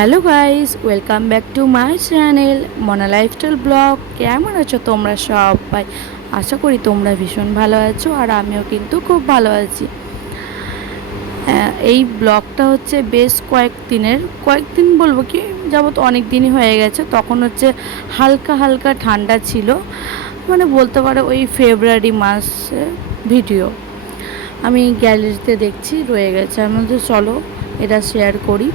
Hello guys, welcome back to my channel মনা lifestyle blog. কেমন আছো তোমরা সবাই? আশা করি তোমরা ভীষণ ভালো আছো, আর আমিও কিন্তু খুব ভালো আছি। এই ব্লগটা হচ্ছে বেশ কয়েকদিন বলবো কি যাবত অনেক দিনই হয়ে গেছে। তখন হচ্ছে হালকা হালকা ঠান্ডা ছিল, মানে বলতে পারো ওই ফেব্রুয়ারি মাসে ভিডিও আমি গ্যালারিতে দেখছি রয়ে গেছে। আমি বলছি চলো এটা শেয়ার করি।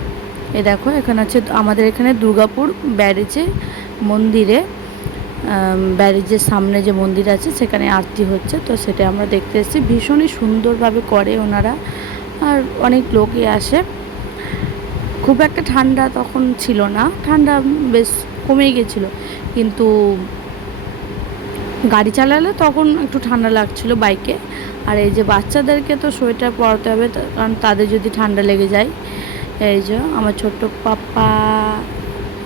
এ দেখো, এখানে আছে আমাদের এখানে দুর্গাপুর ব্যারেজে মন্দিরে, ব্যারেজের সামনে যে মন্দির আছে সেখানে আরতি হচ্ছে, তো সেটা আমরা দেখতে এসেছি। ভীষণই সুন্দরভাবে করে ওনারা, আর অনেক লোকই আসে। খুব একটা ঠান্ডা তখন ছিল না, ঠান্ডা বেশ কমেই গেছিলো, কিন্তু গাড়ি চালালে তখন একটু ঠান্ডা লাগছিল বাইকে। আর এই যে বাচ্চাদেরকে তো সোয়েটার পরাতে হবে, কারণ তাদের যদি ঠান্ডা লেগে যায়। এই যে আমার ছোট্ট পাপ্পা,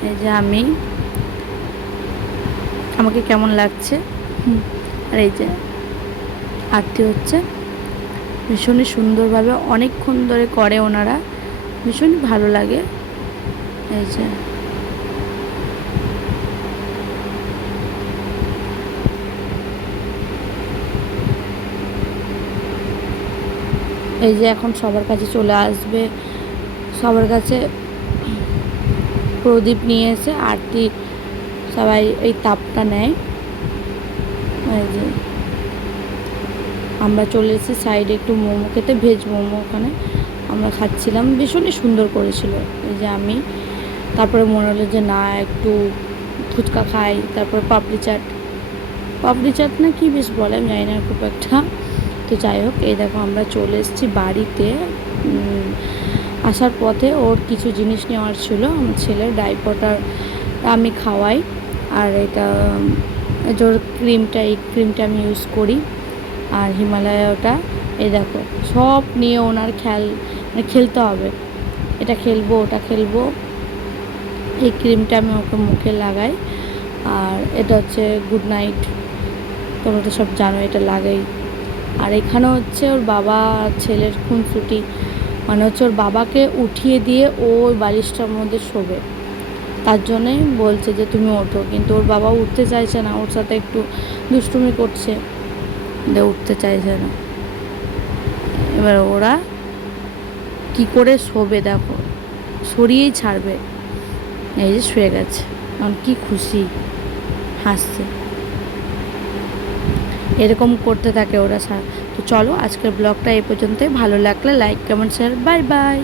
এই যে আমাকে কেমন লাগছে। আর এই যে আরতি হচ্ছে, ভীষণই সুন্দরভাবে অনেকক্ষণ ধরে করে ওনারা, ভীষণই ভালো লাগে। এই যে এখন সবার কাছে চলে আসবে, সবার কাছে প্রদীপ নিয়ে এসে আরতি সবাই এই তাপটা নেয়। এই যে আমরা চলে এসেছি সাইডে একটু মোমো খেতে, ভেজ মোমো ওখানে আমরা খাচ্ছিলাম, ভীষণই সুন্দর করেছিল। এই যে তারপরে মনে হলো যে না একটু ফুচকা খাই, তারপরে পাপড়ি চাট না কি বেশ বলে, আমি জানি না খুব একটা। তো যাই হোক, এই দেখো আমরা চলে এসেছি বাড়িতে। আসার পথে ওর কিছু জিনিস নেওয়ার ছিল, আমার ছেলের ডাইপারটা আমি খাওয়াই, আর এটা ওর এই ক্রিমটা আমি ইউজ করি, আর হিমালয়াটা। এই দেখো সব নিয়ে ওনার খেলতে হবে, এটা খেলবো ওটা খেলবো। এই ক্রিমটা আমি ওকে মুখে লাগাই, আর এটা হচ্ছে গুড নাইট, তোমরা তো সব জানো এটা লাগাই। আর এখানে হচ্ছে ওর বাবা ছেলের খুনসুটি, মানে হচ্ছে ওর বাবাকে উঠিয়ে দিয়ে ওই বালিশটার মধ্যে শোবে, তার জন্যই বলছে যে তুমি ওঠো, কিন্তু ওর বাবা উঠতে চাইছে না, ওর সাথে একটু দুষ্টুমি করছে, উঠতে চাইছে না। এবার ওরা কি করে শোবে দেখো, সরিয়েই ছাড়বে। এই যে শুয়ে গেছে, কারণ কি খুশি, হাসছে, এরকম করতে থাকে ওরা। তো চলো আজকের ব্লগটা এই পর্যন্তই। ভালো লাগলে like comment share, bye bye.